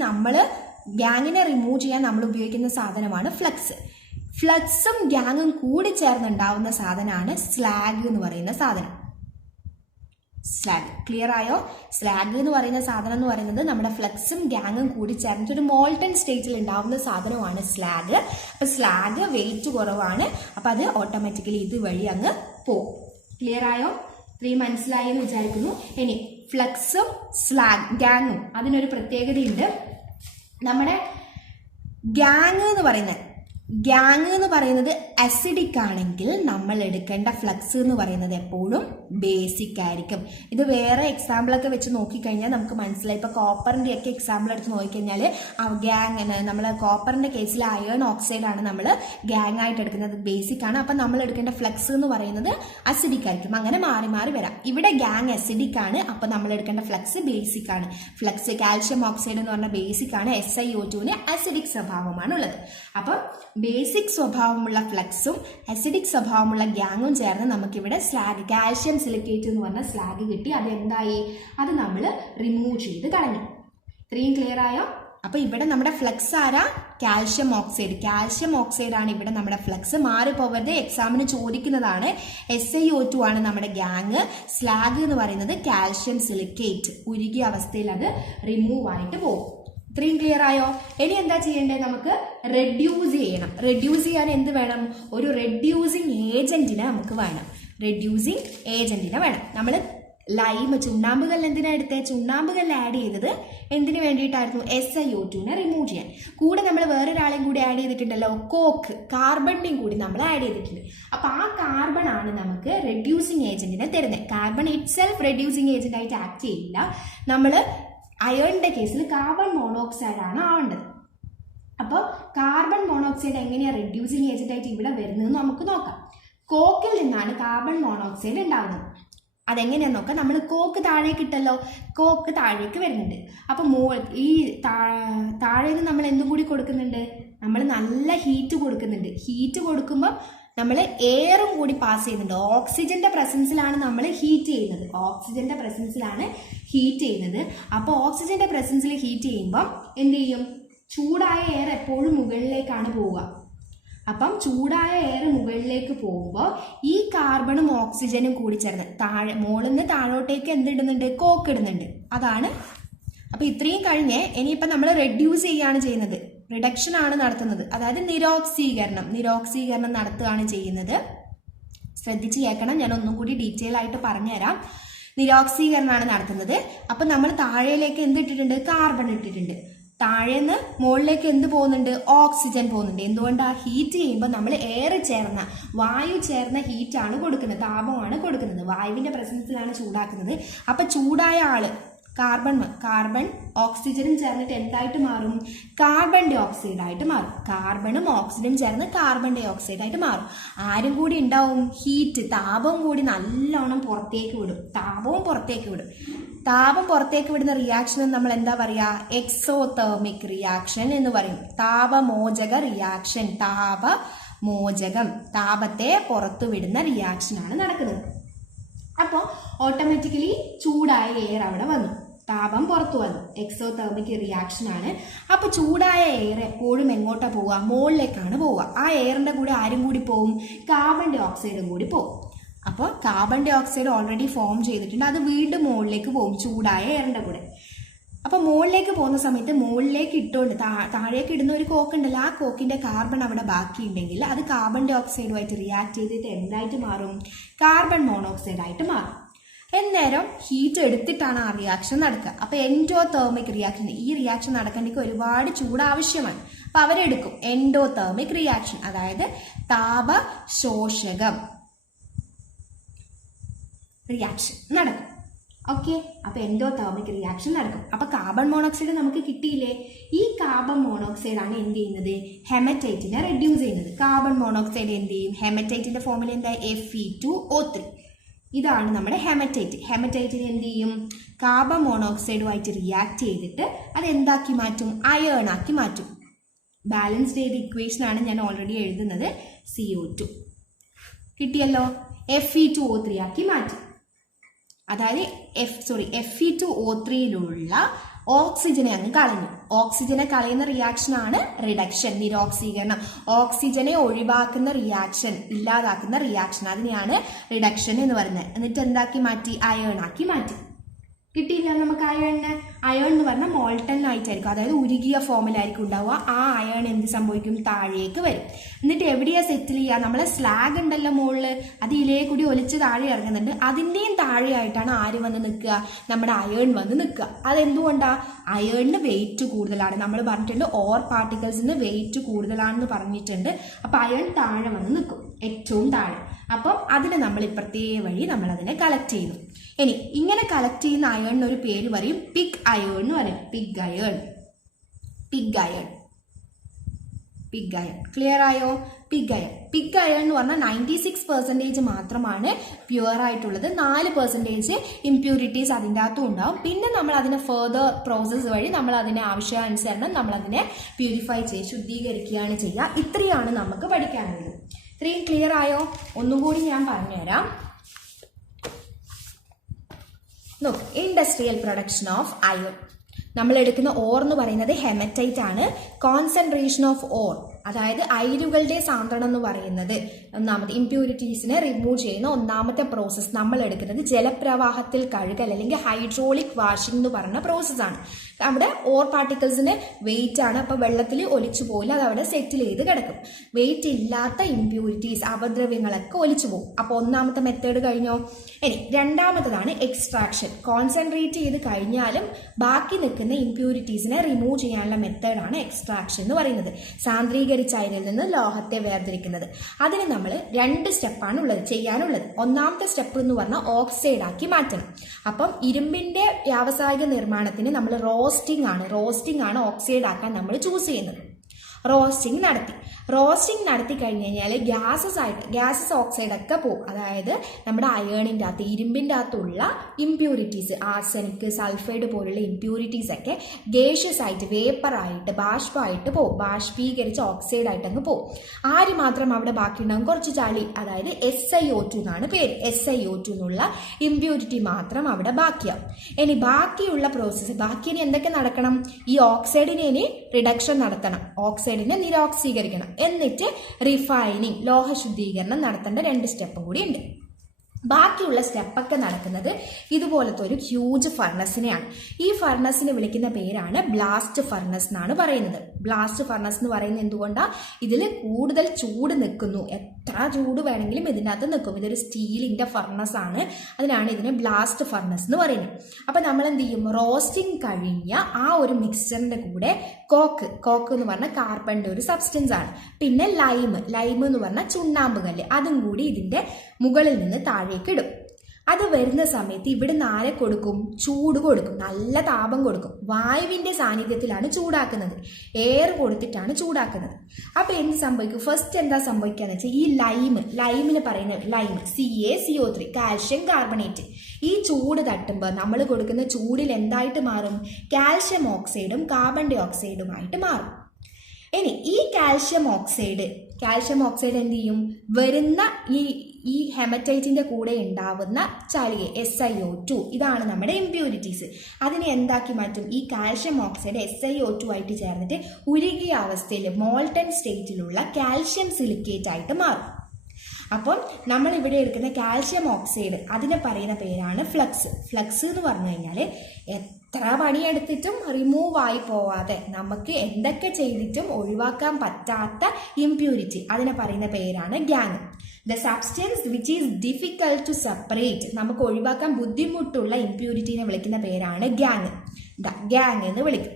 ഗ്യാങ്ങിനെ റിമൂവ് ചെയ്യാൻ നമ്മൾ ഉപയോഗിക്കുന്ന സാധനമാണ് ഫ്ലക്സ്. ഫ്ലക്സും ഗ്യാങ്ങും കൂടി ചേർന്നുണ്ടാവുന്ന സാധനമാണ് സ്ലാഗ് എന്ന് പറയുന്ന സാധനം. സ്ലാഗ് ക്ലിയർ ആയോ? സ്ലാഗ് എന്ന് പറയുന്ന സാധനം എന്ന് പറയുന്നത് നമ്മുടെ ഫ്ലക്സും ഗ്യാങ്ങും കൂടി ചേർന്നിട്ട് ഒരു മോൾട്ടൺ സ്റ്റേറ്റിൽ ഉണ്ടാവുന്ന സാധനമാണ് സ്ലാഗ്. അപ്പൊ സ്ലാഗ് വെയിറ്റ് കുറവാണ്, അപ്പൊ അത് ഓട്ടോമാറ്റിക്കലി ഇതുവഴി അങ്ങ് പോകും. ക്ലിയർ ആയോ? ഇത്രയും മനസ്സിലായി എന്ന് വിചാരിക്കുന്നു. ഇനി ഫ്ലക്സും ഗ്യാങ്ങും അതിനൊരു പ്രത്യേകതയുണ്ട്. നമ്മുടെ ഗ്യാങ് എന്ന് പറയുന്നത് അസിഡിക് ആണെങ്കിൽ നമ്മൾ എടുക്കേണ്ട ഫ്ലക്സ് എന്ന് പറയുന്നത് എപ്പോഴും ബേസിക് ആയിരിക്കും. ഇത് വേറെ എക്സാമ്പിളൊക്കെ വെച്ച് നോക്കിക്കഴിഞ്ഞാൽ നമുക്ക് മനസ്സിലായി. ഇപ്പോൾ കോപ്പറിൻ്റെ ഒക്കെ എക്സാമ്പിൾ എടുത്ത് നോക്കിക്കഴിഞ്ഞാൽ നമ്മൾ കോപ്പറിൻ്റെ കേസിൽ അയേൺ ഓക്സൈഡ് ആണ് നമ്മൾ ഗ്യാങ് ആയിട്ട് എടുക്കുന്നത്, ബേസിക് ആണ്. അപ്പം നമ്മൾ എടുക്കേണ്ട ഫ്ലക്സ് എന്ന് പറയുന്നത് അസിഡിക് ആയിരിക്കും. അങ്ങനെ മാറി മാറി വരാം. ഇവിടെ ഗ്യാങ് അസിഡിക് ആണ്, അപ്പം നമ്മൾ എടുക്കേണ്ട ഫ്ലക്സ് ബേസിക് ആണ്. ഫ്ലക്സ് കാൽഷ്യം ഓക്സൈഡ് എന്ന് പറഞ്ഞാൽ ബേസിക് ആണ്. SiO2ന് അസിഡിക് സ്വഭാവമാണ് ഉള്ളത്. അപ്പം ബേസിക് സ്വഭാവമുള്ള ഫ്ലക്സും അസിഡിക് സ്വഭാവമുള്ള ഗ്യാങ്ങും ചേർന്ന് നമുക്കിവിടെ സ്ലാഗ്, കാൽഷ്യം സിലിക്കേറ്റ് എന്ന് പറഞ്ഞ സ്ലാഗ് കിട്ടി. അത് എന്തായി, അത് നമ്മൾ റിമൂവ് ചെയ്ത് കളഞ്ഞു. ഇത്രയും ക്ലിയർ ആയോ? അപ്പൊ ഇവിടെ നമ്മുടെ ഫ്ലക്സ് ആരാ, കാൽഷ്യം ഓക്സൈഡ് ആണ് ഇവിടെ നമ്മുടെ ഫ്ലക്സ്. മാറിപ്പോവരുത്, എക്സാമിന് ചോദിക്കുന്നതാണ്. SiO2 ആണ് നമ്മുടെ ഗ്യാങ്. സ്ലാഗ് എന്ന് പറയുന്നത് കാൽഷ്യം സിലിക്കേറ്റ്, ഉരുകിയ അവസ്ഥയിൽ അത് റിമൂവ് ആയിട്ട് പോകും. ഇത്രയും ക്ലിയർ ആയോ? ഇനി എന്താ ചെയ്യേണ്ടത്, നമുക്ക് റെഡ്യൂസ് ചെയ്യണം. റെഡ്യൂസ് ചെയ്യാൻ എന്ത് വേണം, ഒരു റെഡ്യൂസിങ് ഏജന്റിനെ നമുക്ക് വേണം. നമ്മൾ ചുണ്ണാമ്പുകല്ല് എന്തിനാണ് എടുത്തത്, ചുണ്ണാമ്പുകല്ല് ആഡ് ചെയ്തത് എന്തിനു വേണ്ടിയിട്ടായിരുന്നു, SiO2നെ റിമൂവ് ചെയ്യാൻ. കൂടെ നമ്മൾ വേറൊരാളെയും കൂടി ആഡ് ചെയ്തിട്ടുണ്ടല്ലോ, കാർബണിനെയും കൂടി നമ്മൾ ആഡ് ചെയ്തിട്ടുണ്ട്. അപ്പൊ ആ കാർബൺ ആണ് നമുക്ക് റെഡ്യൂസിങ് ഏജന്റിനെ തരുന്നത്. കാർബൺ ഇറ്റ്സെൽഫ് റെഡ്യൂസിങ് ഏജന്റ് ആയിട്ട് ആക്ട് ചെയ്യില്ല. നമ്മൾ അയേണിന്റെ കേസിൽ കാർബൺ മോണോക്സൈഡ് ആണ് ആവേണ്ടത്. അപ്പോൾ കാർബൺ മോണോക്സൈഡ് എങ്ങനെയാണ് റെഡ്യൂസിങ് ഏജന്റ് ആയിട്ട് ഇവിടെ വരുന്നതെന്ന് നമുക്ക് നോക്കാം. കോക്കിൽ നിന്നാണ് കാർബൺ മോണോക്സൈഡ് ഉണ്ടാകുന്നത്. അതെങ്ങനെയാന്ന് നോക്കാം. നമ്മൾ കോക്ക് താഴേക്ക് ഇട്ടല്ലോ, കോക്ക് താഴേക്ക് വരുന്നുണ്ട്. അപ്പം ഈ താഴേക്ക് നമ്മൾ എന്തും കൂടി കൊടുക്കുന്നുണ്ട്, നമ്മൾ നല്ല ഹീറ്റ് കൊടുക്കുന്നുണ്ട്. ഹീറ്റ് കൊടുക്കുമ്പോൾ നമ്മൾ എയറും കൂടി പാസ് ചെയ്യുന്നുണ്ട്. ഓക്സിജന്റെ പ്രസൻസിലാണ് നമ്മൾ ഹീറ്റ് ചെയ്യുന്നത്. അപ്പോൾ ഓക്സിജന്റെ പ്രസൻസിൽ ഹീറ്റ് ചെയ്യുമ്പോൾ എന്ത് ചെയ്യും, ചൂടായ എയർ എപ്പോഴും മുകളിലേക്കാണ് പോവുക. അപ്പം ചൂടായ എയർ മുകളിലേക്ക് പോകുമ്പോൾ ഈ കാർബണും ഓക്സിജനും കൂടി ചേർന്ന് മുകളിൽ നിന്ന് താഴോട്ടേക്ക് എന്തിടുന്നുണ്ട്, കോക്ക് ഇടുന്നുണ്ട്. അതാണ്. അപ്പം ഇത്രയും കഴിഞ്ഞ് ഇനിയിപ്പം നമ്മൾ റെഡ്യൂസ് ചെയ്യാണ് ചെയ്യുന്നത്, റിഡക്ഷൻ ആണ് നടത്തുന്നത്. അതായത് നിരോക്സീകരണം നടത്തുകയാണ് ചെയ്യുന്നത്. ശ്രദ്ധിച്ച് കേൾക്കണം, ഞാൻ ഒന്നും കൂടി ഡീറ്റെയിൽ ആയിട്ട് പറഞ്ഞുതരാം. നിരോക്സീകരണമാണ് നടത്തുന്നത്. അപ്പം നമ്മൾ താഴേലേക്ക് എന്ത് ഇട്ടിട്ടുണ്ട്? കാർബൺ ഇട്ടിട്ടുണ്ട്. താഴേന്ന് മുകളിലേക്ക് എന്ത് പോകുന്നുണ്ട്? ഓക്സിജൻ പോകുന്നുണ്ട്. എന്തുകൊണ്ടാണ്? ഹീറ്റ് ചെയ്യുമ്പോൾ നമ്മൾ എയർ ചേർന്ന, വായു ചേർന്ന ഹീറ്റാണ് കൊടുക്കുന്നത്, താപമാണ് കൊടുക്കുന്നത്. വായുവിന്റെ പ്രസൻസിലാണ് ചൂടാക്കുന്നത്. അപ്പൊ ചൂടായ ആള് കാർബൺ ഓക്സിജനും ചേർന്നിട്ട് എന്തായിട്ട് മാറും? കാർബൺ ഡൈ ഓക്സൈഡ് ആയിട്ട് മാറും. കാർബണും ഓക്സിജനും ചേർന്ന് കാർബൺ ഡൈ ഓക്സൈഡ് ആയിട്ട് മാറും. ആരും കൂടി ഉണ്ടാവും? ഹീറ്റ്, താപം കൂടി നല്ലോണം പുറത്തേക്ക് വിടും. താപം പുറത്തേക്ക് വിടുന്ന റിയാക്ഷന് നമ്മൾ എന്താ പറയാ? എക്സോതെർമിക് റിയാക്ഷൻ എന്ന് പറയും. താപമോചക റിയാക്ഷൻ. താപത്തെ പുറത്തു വിടുന്ന റിയാക്ഷൻ ആണ് നടക്കുന്നത്. അപ്പോൾ ഓട്ടോമാറ്റിക്കലി ചൂടായ എയർ അവിടെ വന്നു, താപം പുറത്തു വന്നു. എക്സോതെർമിക് റിയാക്ഷൻ ആണ്. അപ്പൊ ചൂടായ എയർ എപ്പോഴും എങ്ങോട്ടാ പോവുക? മുകളിലേക്കാണ് പോവുക. ആ എയറിന്റെ കൂടെ ആരും കൂടി പോവും? കാർബൺ ഡൈ ഓക്സൈഡും കൂടി പോവും. അപ്പോൾ carbon dioxide already form ചെയ്തിട്ടുണ്ട്, അത് വീണ്ടും മുകളിലേക്ക് പോകും ചൂടായ എയറിന്റെ കൂടെ. അപ്പൊ മുകളിലേക്ക് പോകുന്ന സമയത്ത് മുകളിലേക്ക് ഇട്ടുകൊണ്ട് താഴേക്ക് ഇടുന്ന ഒരു കോക്ക് ഉണ്ടല്ലോ, ആ കോക്കിന്റെ കാർബൺ അവിടെ ബാക്കിയുണ്ടെങ്കിൽ അത് കാർബൺ ഡൈ ഓക്സൈഡുമായിട്ട് റിയാക്ട് ചെയ്തിട്ട് എന്തായിട്ട് മാറും? കാർബൺ മോണോക്സൈഡ് ആയിട്ട് മാറും. എന്നേരം ഹീറ്റ് എടുത്തിട്ടാണ് ആ റിയാക്ഷൻ നടക്കുക. അപ്പൊ എൻഡോതെർമിക് റിയാക്ഷൻ, ഈ റിയാക്ഷൻ നടക്കണമെങ്കിൽ ഒരുപാട് ചൂട് ആവശ്യമാണ്. അപ്പൊ അവരെടുക്കും എൻഡോതെർമിക് റിയാക്ഷൻ, അതായത് താപശോഷകം റിയാക്ഷൻ നടക്കും. ഓക്കെ, അപ്പൊ എൻഡോതെർമിക് റിയാക്ഷൻ നടക്കും. അപ്പൊ കാർബൺ മോണോക്സൈഡ് നമുക്ക് കിട്ടിയില്ലേ? ഈ കാർബൺ മോണോക്സൈഡ് ആണ് എന്ത് ചെയ്യുന്നത്? ഹെമറ്റൈറ്റിനെ റെഡ്യൂസ് ചെയ്യുന്നത്. കാർബൺ മോണോക്സൈഡ് എന്ത് ചെയ്യും? ഹെമറ്റൈറ്റിന്റെ ഫോമിൽ എന്താ? Fe2O3. ഇതാണ് നമ്മുടെ ഹെമറ്റൈറ്റ്. ഹെമറ്റൈറ്റിനെ എന്ത് ചെയ്യും? കാർബൺ മോണോക്സൈഡുമായിട്ട് റിയാക്ട് ചെയ്തിട്ട് അത് എന്താക്കി മാറ്റും? അയേൺ ആക്കി മാറ്റും. ബാലൻസ്ഡ് ചെയ്ത ഇക്വേഷൻ ആണ് ഞാൻ ഓൾറെഡി എഴുതുന്നത്. CO2 കിട്ടിയല്ലോ. Fe2O3 ആക്കി മാറ്റും. അതായത് Fe2O3യിലുള്ള ഓക്സിജനെ അങ്ങ് കളഞ്ഞു. ഓക്സിജനെ കളയുന്ന റിയാക്ഷൻ ആണ് റിഡക്ഷൻ, നിരോക്സീകരണം. ഓക്സിജനെ ഒഴിവാക്കുന്ന റിയാക്ഷൻ, ഇല്ലാതാക്കുന്ന റിയാക്ഷൻ, അതിനെയാണ് റിഡക്ഷൻ എന്ന് പറയുന്നത്. എന്നിട്ട് എന്താക്കി മാറ്റി? അയേൺ ആക്കി മാറ്റി. കിട്ടിയില്ല നമുക്ക് അയേണിന്. അയേൺ എന്ന് പറഞ്ഞാൽ മോൾട്ടൺ ആയിട്ടായിരിക്കും, അതായത് ഉരുകിയ ഫോമിലായിരിക്കും ഉണ്ടാവുക. ആ അയേൺ എന്ത് സംഭവിക്കും? താഴേക്ക് വരും. എന്നിട്ട് എവിടെയാ സെറ്റിൽ ചെയ്യുക? നമ്മളെ സ്ലാഗ് ഉണ്ടല്ലോ മുകളിൽ, അത് ഇലയെ കൂടി ഒലിച്ച് താഴെ ഇറങ്ങുന്നുണ്ട്. അതിൻ്റെയും താഴെയായിട്ടാണ് ആര് വന്ന് നിൽക്കുക? നമ്മുടെ അയേൺ വന്ന് നിൽക്കുക. അതെന്തുകൊണ്ടാ? അയേണിന് വെയിറ്റ് കൂടുതലാണ്. നമ്മൾ പറഞ്ഞിട്ടുണ്ട് ഓർ പാർട്ടിക്കിൾസിന് വെയിറ്റ് കൂടുതലാണെന്ന് പറഞ്ഞിട്ടുണ്ട്. അപ്പൊ അയേൺ താഴെ വന്ന് നിൽക്കും, ഏറ്റവും താഴെ. അപ്പം അതിന് നമ്മൾ ഇപ്പുറത്തേ വഴി നമ്മൾ അതിനെ കളക്ട് ചെയ്യുന്നു. ഇനി ഇങ്ങനെ കളക്ട് ചെയ്യുന്ന അയേണിന് ഒരു പേര് പറയും, പിഗ് അയേൺ എന്ന് പറയും. Pig iron. ക്ലിയർ ആയോ? പിഗ് അയേൺ എന്ന് പറഞ്ഞാൽ 96% മാത്രമാണ് പ്യുവർ ആയിട്ടുള്ളത്. 4% ഇംപ്യൂരിറ്റീസ് അതിൻ്റെ അകത്തും ഉണ്ടാവും. പിന്നെ നമ്മൾ അതിനെ ഫെർദർ പ്രോസസ്സ് വഴി നമ്മൾ അതിനെ ആവശ്യാനുസരണം നമ്മൾ അതിനെ പ്യൂരിഫൈ ചെയ്ത് ശുദ്ധീകരിക്കുകയാണ് ചെയ്യുക. ഇത്രയാണ് നമുക്ക് പഠിക്കാനുള്ളത്. ഇത്രയും ക്ലിയർ ആയോ? ഒന്നും കൂടി ഞാൻ പറഞ്ഞുതരാം. നോക്ക്, ഇൻഡസ്ട്രിയൽ പ്രൊഡക്ഷൻ ഓഫ് അയൺ. നമ്മൾ എടുക്കുന്ന ഓർ എന്ന് പറയുന്നത് ഹെമറ്റൈറ്റ് ആണ്. കോൺസെൻട്രേഷൻ ഓഫ് ഓർ, അതായത് അയിരുകളുടെ സാന്ദ്രണം എന്ന് പറയുന്നത് ഒന്നാമത്തെ ഇംപ്യൂരിറ്റീസിനെ റിമൂവ് ചെയ്യുന്ന ഒന്നാമത്തെ പ്രോസസ്സ് നമ്മൾ എടുക്കുന്നത് ജലപ്രവാഹത്തിൽ കഴുകൽ അല്ലെങ്കിൽ ഹൈഡ്രോളിക് വാഷിംഗ് എന്ന് പറയുന്ന പ്രോസസ്സാണ്. അവിടെ ഓർ പാർട്ടിക്കിൾസിന് വെയിറ്റ് ആണ്, അപ്പോൾ വെള്ളത്തിൽ ഒലിച്ചു പോകില്ല, അത് അവിടെ സെറ്റിൽ ചെയ്ത് കിടക്കും. വെയിറ്റ് ഇല്ലാത്ത ഇംപ്യൂരിറ്റീസ്, അപദ്രവ്യങ്ങളൊക്കെ ഒലിച്ചു പോകും. അപ്പോൾ ഒന്നാമത്തെ മെത്തേഡ് കഴിഞ്ഞോ? ഇനി രണ്ടാമത്തതാണ് എക്സ്ട്രാക്ഷൻ. കോൺസെൻട്രേറ്റ് ചെയ്ത് കഴിഞ്ഞാലും ബാക്കി നിൽക്കുന്ന ഇംപ്യൂരിറ്റീസിനെ റിമൂവ് ചെയ്യാനുള്ള മെത്തേഡാണ് എക്സ്ട്രാക്ഷൻ എന്ന് പറയുന്നത്. സാന്ദ്രീകരിച്ച അയിരിൽ നിന്ന് ലോഹത്തെ വേർതിരിക്കുന്നത്. അതിന് നമ്മൾ 2 സ്റ്റെപ്പാണ് ഉള്ളത്, ചെയ്യാനുള്ളത്. ഒന്നാമത്തെ സ്റ്റെപ്പ് എന്ന് പറഞ്ഞാൽ ഓക്സൈഡ് ആക്കി മാറ്റണം. അപ്പം ഇരുമ്പിന്റെ വ്യാവസായിക നിർമ്മാണത്തിന് നമ്മൾ റോസ്റ്റിംഗ് ആണ് ഓക്സൈഡ് ആക്കാൻ നമ്മൾ ചൂസ് ചെയ്യുന്നത്. റോസ്റ്റിംഗ് നടത്തി കഴിഞ്ഞ് കഴിഞ്ഞാൽ ഗ്യാസസ് ഓക്സൈഡ് ഒക്കെ പോകും. അതായത് നമ്മുടെ അയേണിൻ്റെ അകത്ത്, ഇരുമ്പിൻ്റെ അകത്തുള്ള ഇംപ്യൂരിറ്റീസ്, ആർസനിക്, സൾഫൈഡ് പോലുള്ള ഇംപ്യൂരിറ്റീസ് ഒക്കെ ഗേഷ്യസ് ആയിട്ട്, വേപ്പറായിട്ട്, ബാഷ്പമായിട്ട് പോകും. ബാഷ്പീകരിച്ച് ഓക്സൈഡ് ആയിട്ട് അങ്ങ് പോകും. ആര് മാത്രം അവിടെ ബാക്കിയുണ്ടാകും? കുറച്ച് ചളി, അതായത് SiO2 എന്നാണ് പേര്. SiO2 എന്നുള്ള ഇംപ്യൂരിറ്റി മാത്രം അവിടെ ബാക്കിയാവും. ഇനി ബാക്കിയുള്ള പ്രോസസ്സ്, ബാക്കി എന്തൊക്കെ നടക്കണം? ഈ ഓക്സൈഡിനെ ഇനി റിഡക്ഷൻ നടത്തണം, ഓക്സൈഡിനെ നിരോക്സീകരിക്കണം, എന്നിട്ട് റിഫൈനിങ്, ലോഹശുദ്ധീകരണം നടത്തേണ്ട 2 സ്റ്റെപ്പും കൂടി ഉണ്ട്. ബാക്കിയുള്ള സ്റ്റെപ്പൊക്കെ നടക്കുന്നത് ഇതുപോലത്തെ ഒരു ഹ്യൂജ് ഫർണസിനെയാണ്. ഈ ഫർണസിനെ വിളിക്കുന്ന പേരാണ് ബ്ലാസ്റ്റ് ഫർണസ് എന്നാണ് പറയുന്നത്. ബ്ലാസ്റ്റ് ഫർണസ് എന്ന് പറയുന്നത് എന്തുകൊണ്ടാണ്? ഇതിൽ കൂടുതൽ ചൂട് നിൽക്കുന്നു. എത്ര ചൂട് വേണമെങ്കിലും ഇതിനകത്ത് നിൽക്കും. ഇതൊരു സ്റ്റീലിൻ്റെ ഫർണസ് ആണ്, അതിനാണ് ഇതിനെ ബ്ലാസ്റ്റ് ഫർണസ് എന്ന് പറയുന്നത്. അപ്പം നമ്മൾ എന്ത് ചെയ്യും, റോസ്റ്റിംഗ് കഴിഞ്ഞ ആ ഒരു മിക്സ്ചറിൻ്റെ കൂടെ കോക്ക് എന്ന് പറഞ്ഞാൽ കാർബണിൻ്റെ ഒരു സബ്സ്റ്റൻസ് ആണ്, പിന്നെ ലൈം എന്ന് പറഞ്ഞാൽ ചുണ്ണാമ്പ് കല്ല്, അതും കൂടി ഇതിൻ്റെ മുകളിൽ നിന്ന് താഴേക്ക് ഇടും. അത് വരുന്ന സമയത്ത് ഇവിടെ നാരെ കൊടുക്കും, ചൂട് കൊടുക്കും, നല്ല താപം കൊടുക്കും. വായുവിൻ്റെ സാന്നിധ്യത്തിലാണ് ചൂടാക്കുന്നത്, എയർ കൊടുത്തിട്ടാണ് ചൂടാക്കുന്നത്. അപ്പോൾ എന്ത് സംഭവിക്കും, ഫസ്റ്റ് എന്താ സംഭവിക്കുകയെന്ന് വെച്ചാൽ ഈ ലൈമിന് പറയുന്ന ലൈം CaCO3 കാൽഷ്യം കാർബണേറ്റ്, ഈ ചൂട് തട്ടുമ്പോൾ നമ്മൾ കൊടുക്കുന്ന ചൂടിൽ എന്തായിട്ട് മാറും, കാൽഷ്യം ഓക്സൈഡും കാർബൺ ഡൈ ഓക്സൈഡുമായിട്ട് മാറും. ഇനി ഈ കാൽഷ്യം ഓക്സൈഡ് എന്ത് ചെയ്യും, വരുന്ന ഈ ഹെമറ്റൈറ്റിന്റെ കൂടെ ഉണ്ടാവുന്ന ചാലിക SiO2, ഇതാണ് നമ്മുടെ ഇമ്പ്യൂരിറ്റീസ്. അതിനെ എന്താക്കി മാറ്റും, ഈ കാൽഷ്യം ഓക്സൈഡ് SiO2 ആയിട്ട് ചേർന്നിട്ട് ഉരുകിയ അവസ്ഥയിൽ മോൾട്ടൺ സ്റ്റേറ്റിലുള്ള കാൽഷ്യം സിലിക്കേറ്റ് ആയിട്ട് മാറും. അപ്പം നമ്മൾ ഇവിടെ എടുക്കുന്ന കാൽഷ്യം ഓക്സൈഡ് അതിനെ പറയുന്ന പേരാണ് ഫ്ലക്സ് എന്ന് പറഞ്ഞു കഴിഞ്ഞാൽ എത്ര പണിയെടുത്തിട്ടും റിമൂവ് ആയി പോവാതെ നമുക്ക് എന്തൊക്കെ ചെയ്തിട്ടും ഒഴിവാക്കാൻ പറ്റാത്ത ഇംപ്യൂരിറ്റി, അതിനെ പറയുന്ന പേരാണ് gangue. The substance which is difficult to separate, നമുക്ക് ഒഴിവാക്കാൻ ബുദ്ധിമുട്ടുള്ള ഇംപ്യൂരിറ്റീനെ വിളിക്കുന്ന പേരാണ് ഗ്യാങ് എന്ന് വിളിക്കും.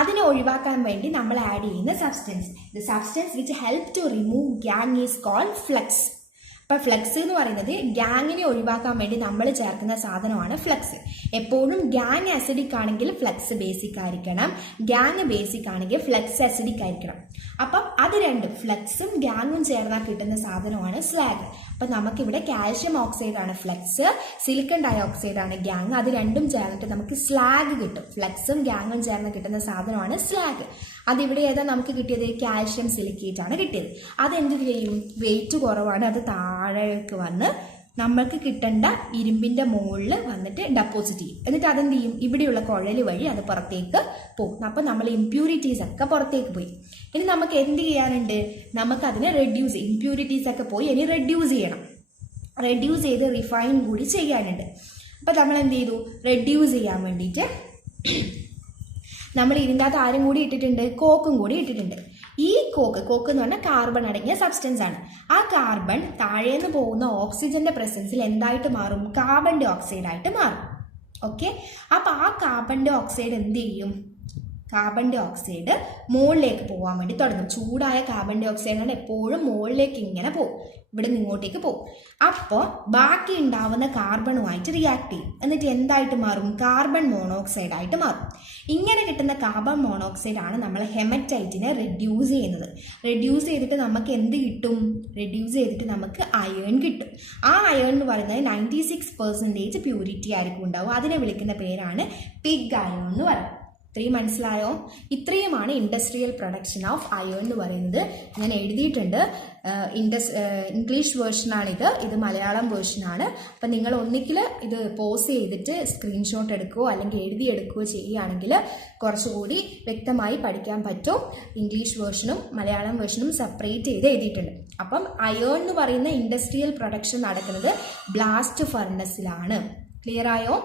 അതിനെ ഒഴിവാക്കാൻ വേണ്ടി നമ്മൾ ആഡ് ചെയ്യുന്ന substance, the substance which help to remove gangue is called flux. അപ്പം ഫ്ലക്സ് എന്ന് പറയുന്നത് ഗ്യാങ്ങിനെ ഒഴിവാക്കാൻ വേണ്ടി നമ്മൾ ചേർക്കുന്ന സാധനമാണ് ഫ്ലക്സ്. എപ്പോഴും ഗ്യാങ് അസിഡിക് ആണെങ്കിൽ ഫ്ലക്സ് ബേസിക് ആയിരിക്കണം, ഗ്യാങ് ബേസിക് ആണെങ്കിൽ ഫ്ലക്സ് അസിഡിക് ആയിരിക്കണം. അപ്പം അത് രണ്ടും ഫ്ലക്സും ഗ്യാങ്ങും ചേർന്നാൽ കിട്ടുന്ന സാധനമാണ് സ്ലാഗ്. അപ്പം നമുക്കിവിടെ കാൽഷ്യം ഓക്സൈഡ് ആണ് ഫ്ലക്സ്, സിലിക്കൺ ഡൈ ഓക്സൈഡ് ആണ് ഗ്യാങ്, അത് രണ്ടും ചേർന്നിട്ട് നമുക്ക് സ്ലാഗ് കിട്ടും. ഫ്ലക്സും ഗ്യാങ്ങും ചേർന്ന് കിട്ടുന്ന സാധനമാണ് സ്ലാഗ്. അതിവിടെ ഏതാ നമുക്ക് കിട്ടിയത്, കാൽഷ്യം സിലിക്കേറ്റ് ആണ് കിട്ടിയത്. അതെന്ത് ചെയ്യും, വെയിറ്റ് കുറവാണ്, അത് താഴേക്ക് വന്ന് നമ്മൾക്ക് കിട്ടേണ്ട ഇരുമ്പിൻ്റെ മുകളിൽ വന്നിട്ട് ഡെപ്പോസിറ്റ് ചെയ്യും. എന്നിട്ട് അതെന്ത് ചെയ്യും, ഇവിടെയുള്ള കുഴൽ വഴി അത് പുറത്തേക്ക് പോകും. അപ്പം നമ്മൾ ഇംപ്യൂരിറ്റീസ് ഒക്കെ പുറത്തേക്ക് പോയി. ഇനി നമുക്ക് എന്ത് ചെയ്യാനുണ്ട്, നമുക്കതിനെ ഇംപ്യൂരിറ്റീസ് ഒക്കെ പോയി ഇനി റെഡ്യൂസ് ചെയ്ത് റിഫൈൻ കൂടി ചെയ്യാനുണ്ട്. അപ്പം നമ്മൾ എന്ത് ചെയ്തു, റെഡ്യൂസ് ചെയ്യാൻ വേണ്ടിയിട്ട് നമ്മൾ ഇതിൻ്റെ അകത്ത് ആരും കൂടി ഇട്ടിട്ടുണ്ട്, കോക്കും കൂടി ഇട്ടിട്ടുണ്ട്. ഈ കോക്ക് എന്ന് പറഞ്ഞാൽ കാർബൺ അടങ്ങിയ സബ്സ്റ്റൻസ് ആണ്. ആ കാർബൺ താഴേന്ന് പോകുന്ന ഓക്സിജന്റെ പ്രസൻസിൽ എന്തായിട്ട് മാറും, കാർബൺ ഡൈ ഓക്സൈഡ് ആയിട്ട് മാറും. ഓക്കെ, അപ്പം ആ കാർബൺ ഡൈ ഓക്സൈഡ് എന്ത് ചെയ്യും, കാർബൺ ഡൈ ഓക്സൈഡ് മുകളിലേക്ക് പോകാൻ വേണ്ടി തുടങ്ങും. ചൂടായ കാർബൺ ഡൈ ഓക്സൈഡാണ് എപ്പോഴും മുകളിലേക്ക് ഇങ്ങനെ പോകും, ഇവിടെ നിന്ന് ഇങ്ങോട്ടേക്ക് പോകും. അപ്പോൾ ബാക്കി ഉണ്ടാവുന്ന കാർബണുമായിട്ട് റിയാക്ട് ചെയ്യും. എന്നിട്ട് എന്തായിട്ട് മാറും, കാർബൺ മോണോക്സൈഡ് ആയിട്ട് മാറും. ഇങ്ങനെ കിട്ടുന്ന കാർബൺ മോണോക്സൈഡ് ആണ് നമ്മൾ ഹെമറ്റൈറ്റിനെ റെഡ്യൂസ് ചെയ്യുന്നത്. റെഡ്യൂസ് ചെയ്തിട്ട് നമുക്ക് എന്ത് കിട്ടും, നമുക്ക് അയേൺ കിട്ടും. ആ അയേൺ എന്ന് പറയുന്നത് 96% പ്യൂരിറ്റി ആയിരിക്കും ഉണ്ടാവും. അതിനെ വിളിക്കുന്ന പേരാണ് പിഗ് അയേൺ എന്ന് പറയും. ഇത്രയും മനസ്സിലായോ? ഇത്രയുമാണ് ഇൻഡസ്ട്രിയൽ പ്രൊഡക്ഷൻ ഓഫ് അയേൺ എന്ന് പറയുന്നത്. ഞാൻ എഴുതിയിട്ടുണ്ട്, ഇംഗ്ലീഷ് വേർഷനാണിത്, ഇത് മലയാളം വേർഷനാണ്. അപ്പം നിങ്ങൾ ഒന്നിക്കിൽ ഇത് പോസ് ചെയ്തിട്ട് സ്ക്രീൻഷോട്ട് എടുക്കുകയോ അല്ലെങ്കിൽ എഴുതിയെടുക്കുകയോ ചെയ്യുകയാണെങ്കിൽ കുറച്ചുകൂടി വ്യക്തമായി പഠിക്കാൻ പറ്റും. ഇംഗ്ലീഷ് വേർഷനും മലയാളം വേർഷനും സെപ്പറേറ്റ് ചെയ്ത് എഴുതിയിട്ടുണ്ട്. അപ്പം അയേൺ എന്ന് പറയുന്ന ഇൻഡസ്ട്രിയൽ പ്രൊഡക്ഷൻ നടക്കുന്നത് ബ്ലാസ്റ്റ് ഫർണസിലാണ്. ക്ലിയർ ആയോ?